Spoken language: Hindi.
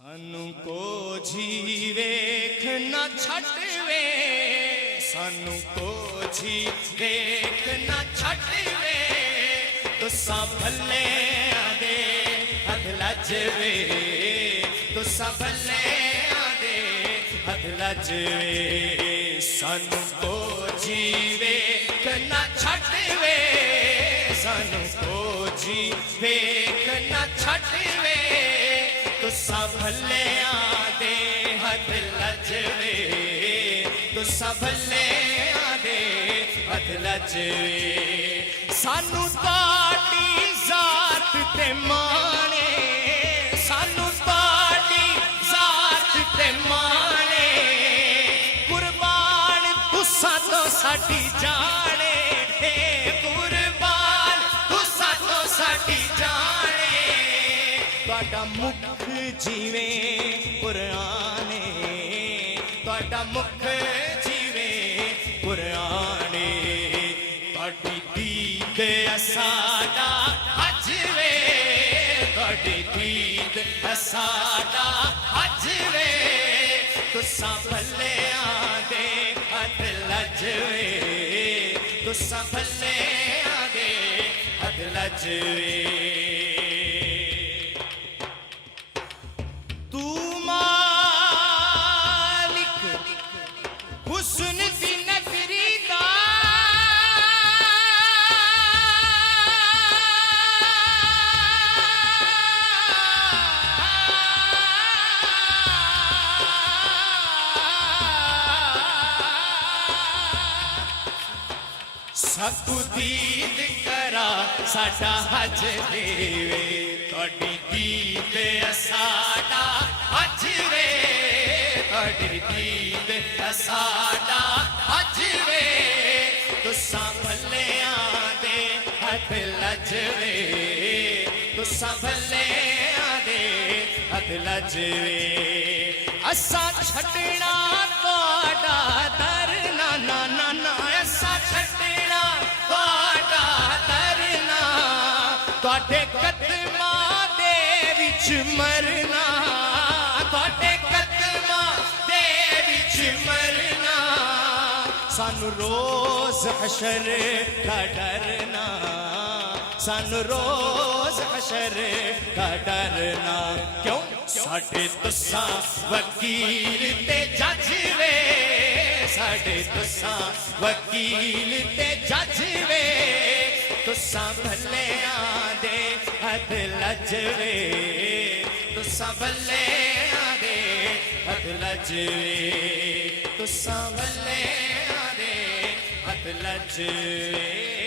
सानू को जी वेख न छटवे, सानू को जी वेख न छटवे, तुसा भले आदे हथ लजवे, तुसा भले आदे हथ लजवे। सानू को जी वेख न छटवे, सानू को जी वेख न छटवे, तुसा भले आदे हथ लजवे, तुसा भले आदे हथ लजवे। सानू ताड़ी जात ते माने, सानू ताड़ी जात ते माने, कुर्बान तुसा तो साडी जाने, कुर्बान तुसा तो साडी जाने। तुहाडा मुख जीवे पुराने, तुहाडा मुख जीवे पुराने, तुहाडी दीद साडा अजवे, तुहाडी दीद साडा अजवे, तुसा भले आदे हथ लजवे, तुसा भले आदे हथ लजवे। हुस्न दी नगरी दा सबू दीद करा साडा हज देवे, तुहाडी दीद साडा हज वे, तुहाडी दीद साडा हज वे, तुसा भले आदे हथ लजवे, तुसा भले आदे हथ लजवे। असा छड़ना तुहाडा दर ना ना ना ना, असा छड़ना तुहाडा दर ना, तुहाडे कदमां दे विच मरना, तुहाडे कदमां दे विच मरना। सानू रोज हशर का डरना, सानू रोज हशर का डरना। क्यों साडे तुसा वकील ते जज वे, साडे तुसा वकील ते जज वे, तुसा भले आदे हथ लजवे, तुसा भले आदे हथ लजवे, तुसा भले आदे हथ लजवे।